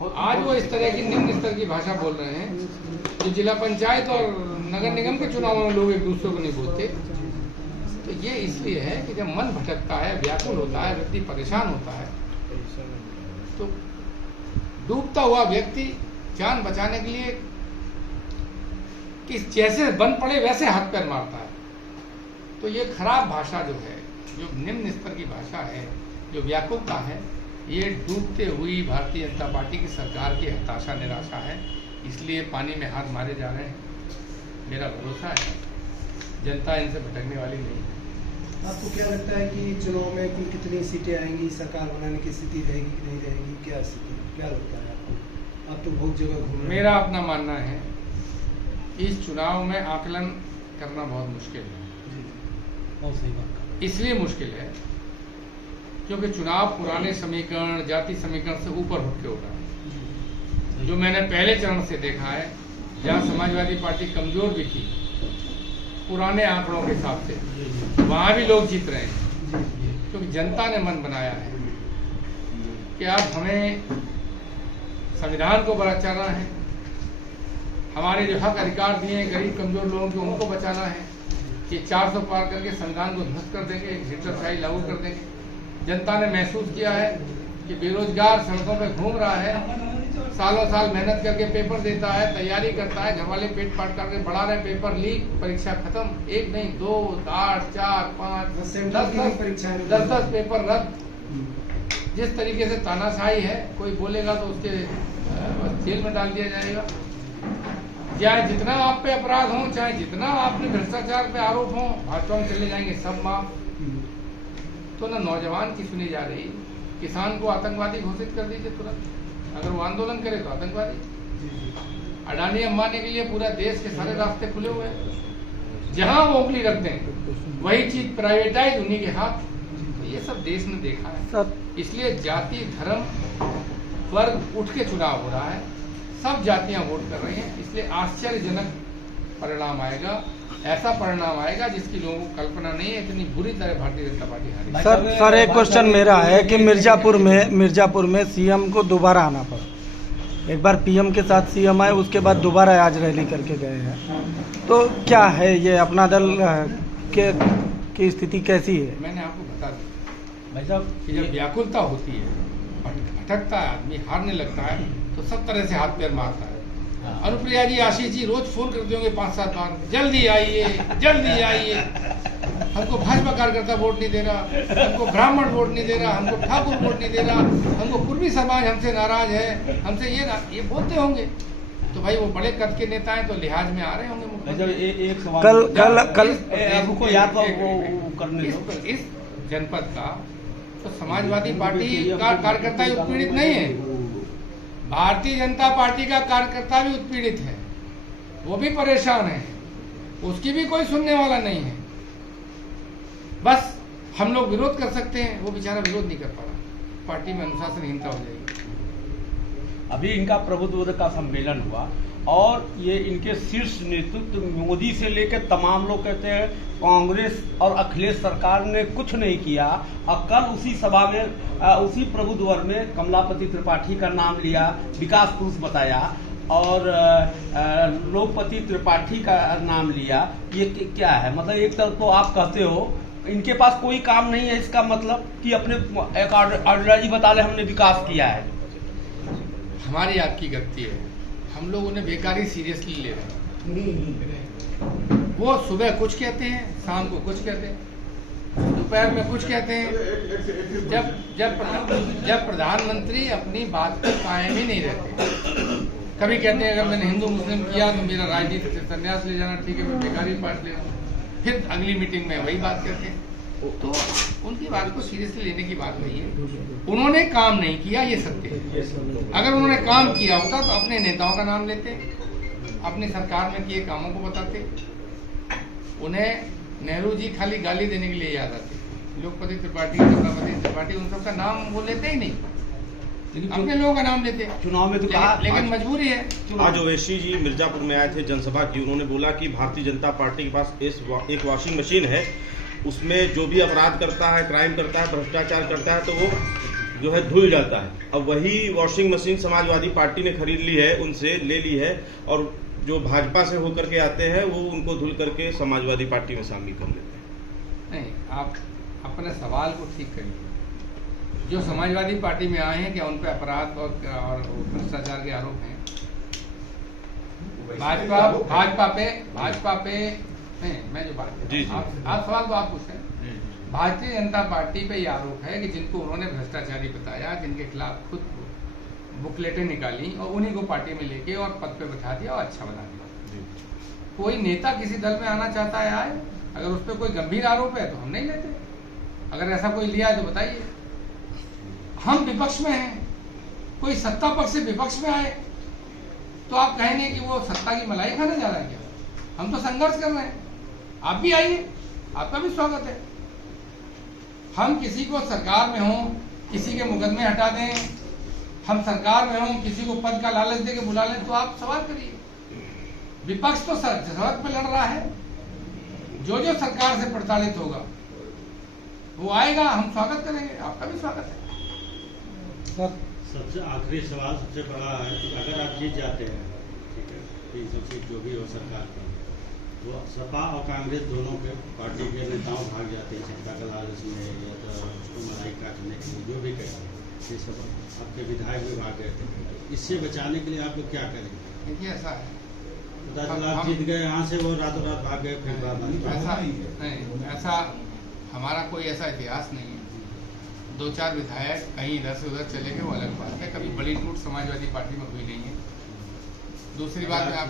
आज वो इस तरह की निम्न स्तर की भाषा बोल रहे हैं जो जिला पंचायत और नगर निगम के चुनावों में लोग एक दूसरे को नहीं बोलते। तो ये इसलिए है कि जब मन भटकता है, व्याकुल होता है, व्यक्ति परेशान होता है, तो डूबता हुआ व्यक्ति जान बचाने के लिए कि जैसे बन पड़े वैसे हाथ पैर मारता है। तो ये खराब भाषा जो है, जो निम्न स्तर की भाषा है, जो व्याकुलता है, ये डूबते हुई भारतीय जनता पार्टी की सरकार की हताशा निराशा है। इसलिए पानी में हाथ मारे जा रहे हैं। मेरा भरोसा है जनता इनसे भटकने वाली नहीं है। आपको क्या लगता है कि चुनाव में कुल कितनी सीटें आएंगी, सरकार बनाने की स्थिति रहेगी कि नहीं रहेगी, क्या स्थिति, क्या लगता है आपको? आप तो बहुत जगह घूम रहे हैं। मेरा अपना मानना है इस चुनाव में आकलन करना बहुत मुश्किल है। बहुत सही बात। इसलिए मुश्किल है क्योंकि चुनाव पुराने समीकरण, जाति समीकरण से ऊपर उठ के हो रहा है। जो मैंने पहले चरण से देखा है, जहाँ समाजवादी पार्टी कमजोर भी थी पुराने आंकड़ों के हिसाब से, वहाँ भी लोग जीत रहे हैं क्योंकि जनता ने मन बनाया है कि अब हमें संविधान को बचाना है, हमारे जो हक अधिकार दिए हैं गरीब कमजोर लोगों को उनको बचाना है। कि 400 पार करके संविधान को ध्वस्त कर देंगे, हिटलरशाही लागू कर देंगे। जनता ने महसूस किया है कि बेरोजगार सड़कों पे घूम रहा है, सालों साल मेहनत करके पेपर देता है, तैयारी करता है, घर वाले पेट पाट करके बढ़ा रहे, पेपर लीक, परीक्षा खत्म, एक नहीं 2, 8, 4, 5, 10 पेपर रद्द। जिस तरीके से तानाशाही है, कोई बोलेगा तो उसके जेल में डाल दिया जाएगा। चाहे जितना आप पे अपराध हो, चाहे जितना आपने भ्रष्टाचार पे आरोप हो, भाजपा में चले जाएंगे सब माफ। तो ना नौजवान की सुनी जा रही, किसान को आतंकवादी घोषित कर दीजिए तुरंत, अगर वो आंदोलन करे तो आतंकवादी। अडानी अंबानी के लिए पूरा देश के सारे रास्ते खुले हुए हैं, जहां वो उंगली रखते हैं वही चीज प्राइवेटाइज उन्हीं के हाथ। तो ये सब देश ने देखा है। इसलिए जाति, धर्म, वर्ग उठ के चुनाव हो रहा है, सब जातियां वोट कर रही हैं। इसलिए आश्चर्यजनक परिणाम आएगा, ऐसा परिणाम आएगा जिसकी लोगों को कल्पना नहीं है। इतनी बुरी तरह भारतीय जनता पार्टी हारी। सर एक क्वेश्चन मेरा है कि मिर्जापुर में सीएम को दोबारा आना पड़ा। एक बार पीएम के साथ सीएम आए, उसके बाद दोबारा आज रैली करके गए हैं। तो क्या है ये अपना दल की स्थिति कैसी है? मैंने आपको बता दिया भाई साहब कि जब व्याकुलता होती है, भटकता है आदमी, हारने लगता है, तो सब तरह से हाथ पैर मारता है। अनुप्रिया जी, आशीष जी रोज फोन करते होंगे 5-7 बार, जल्दी आइए, जल्दी आइए। हमको भाजपा कार्यकर्ता वोट नहीं दे रहा, हमको ब्राह्मण वोट नहीं दे रहा, हमको ठाकुर वोट नहीं दे रहा, हमको कुर्मी समाज हमसे नाराज है, हमसे ये बोलते होंगे। तो भाई वो बड़े कद के नेता हैं तो लिहाज में आ रहे होंगे। इस जनपद का तो समाजवादी पार्टी का कार्यकर्ता उत्पीड़ित नहीं है, भारतीय जनता पार्टी का कार्यकर्ता भी उत्पीड़ित है, वो भी परेशान है, उसकी भी कोई सुनने वाला नहीं है। बस हम लोग विरोध कर सकते हैं, वो बेचारा विरोध नहीं कर पा रहा, पार्टी में अनुशासनहीनता हो जाएगी। अभी इनका प्रबुद्ध का सम्मेलन हुआ और ये इनके शीर्ष नेतृत्व मोदी से लेकर तमाम लोग कहते हैं कांग्रेस और अखिलेश सरकार ने कुछ नहीं किया। और कल उसी सभा में उसी प्रबुद्ध वर्ग में कमलापति त्रिपाठी का नाम लिया, विकास पुरुष बताया, और लोकपति त्रिपाठी का नाम लिया। ये क्या है? मतलब एक तरफ तो आप कहते हो इनके पास कोई काम नहीं है, इसका मतलब कि अपने एक आइडियोलॉजी बता ले हमने विकास किया है। हमारी आपकी गलती है, हम लोग उन्हें बेकारी सीरियसली ले रहे हैं। वो सुबह कुछ कहते हैं, शाम को कुछ कहते हैं, दोपहर में कुछ कहते हैं। जब प्रधानमंत्री अपनी बात पर कायम ही नहीं रहते, कभी कहते हैं अगर मैंने हिंदू मुस्लिम किया तो मेरा राजनीति से संन्यास ले जाना ठीक है, मैं बेकारी पार्ट ले रहा हूँ, फिर अगली मीटिंग में वही बात करते हैं। तो उनकी बात को सीरियसली लेने की बात नहीं है। उन्होंने काम नहीं किया, ये सत्य है। अगर उन्होंने काम किया होता तो अपने नेताओं का नाम लेते, अपनी सरकार में किए कामों को बताते। उन्हें नेहरू जी खाली गाली देने के लिए याद आते, लोकपति त्रिपाठी, कमलापति त्रिपाठी, उन सबका नाम वो लेते ही नहीं, अपने लोगों का नाम लेते। चुनाव में तो कहा, लेकिन मजबूरी है। आज ओवैसी जी मिर्जापुर में आए थे जनसभा की, उन्होंने बोला कि भारतीय जनता पार्टी के पास एक वॉशिंग मशीन है, उसमें जो भी अपराध करता है, क्राइम करता है, भ्रष्टाचार करता है, तो वो जो है धुल जाता है। अब वही वॉशिंग मशीन समाजवादी पार्टी ने खरीद ली है, उनसे ले ली है, और जो भाजपा से होकर के आते हैं वो उनको धुल करके समाजवादी पार्टी में शामिल कर लेते हैं। नहीं, आप अपने सवाल को ठीक करिए। जो समाजवादी पार्टी में आए हैं, क्या उन पर अपराध और भ्रष्टाचार के आरोप हैं? भाजपा पे नहीं, मैं जो बात कर जी, रहा हूं, आप सवाल तो आप पूछ रहे हैं। भारतीय जनता पार्टी पे ये आरोप है कि जिनको उन्होंने भ्रष्टाचारी बताया, जिनके खिलाफ खुद बुकलेटें निकाली और उन्हीं को पार्टी में लेके और पद पे बैठा दिया और अच्छा बना दिया। कोई नेता किसी दल में आना चाहता है आए, अगर उस पर कोई गंभीर आरोप है तो हम नहीं लेते, अगर ऐसा कोई लिया है तो बताइए। हम विपक्ष में हैं, कोई सत्ता पक्ष से विपक्ष में आए तो आप कहेंगे कि वो सत्ता की मलाई खाने जा रहा है क्या? हम तो संघर्ष कर रहे हैं, आप भी आइए, आपका भी स्वागत है। हम किसी को सरकार में हो, किसी के मुकदमे हटा दें, हम सरकार में हो, किसी को पद का लालच देके बुला लें, तो आप सवाल करिए। विपक्ष तो सड़क पे लड़ रहा है, जो सरकार से प्रताड़ित होगा वो आएगा, हम स्वागत करेंगे, आपका भी स्वागत है। सर सबसे आखिरी सवाल, सबसे बड़ा है कि अगर आप जीत जाते हैं, ठीक है, 300 सीट जो भी हो सरकार की, तो सपा और कांग्रेस दोनों के पार्टी के नेताओं भाग जाते हैं सत्ता का लालच में, या तो उसको मलाई काटने के लिए, जो भी कहें, ये सब आपके विधायक भी भाग गए थे। इससे बचाने के लिए आप लोग क्या करेंगे? देखिए, ऐसा है, पता चला आप जीत गए यहाँ से, वो रातों रात भाग गए, फिर ऐसा हमारा कोई ऐसा इतिहास नहीं है। 2-4 विधायक कहीं इधर से उधर चले गए, वो अलग बात है, कभी बड़ी टूट समाजवादी पार्टी में हुई नहीं है। दूसरी बात में आप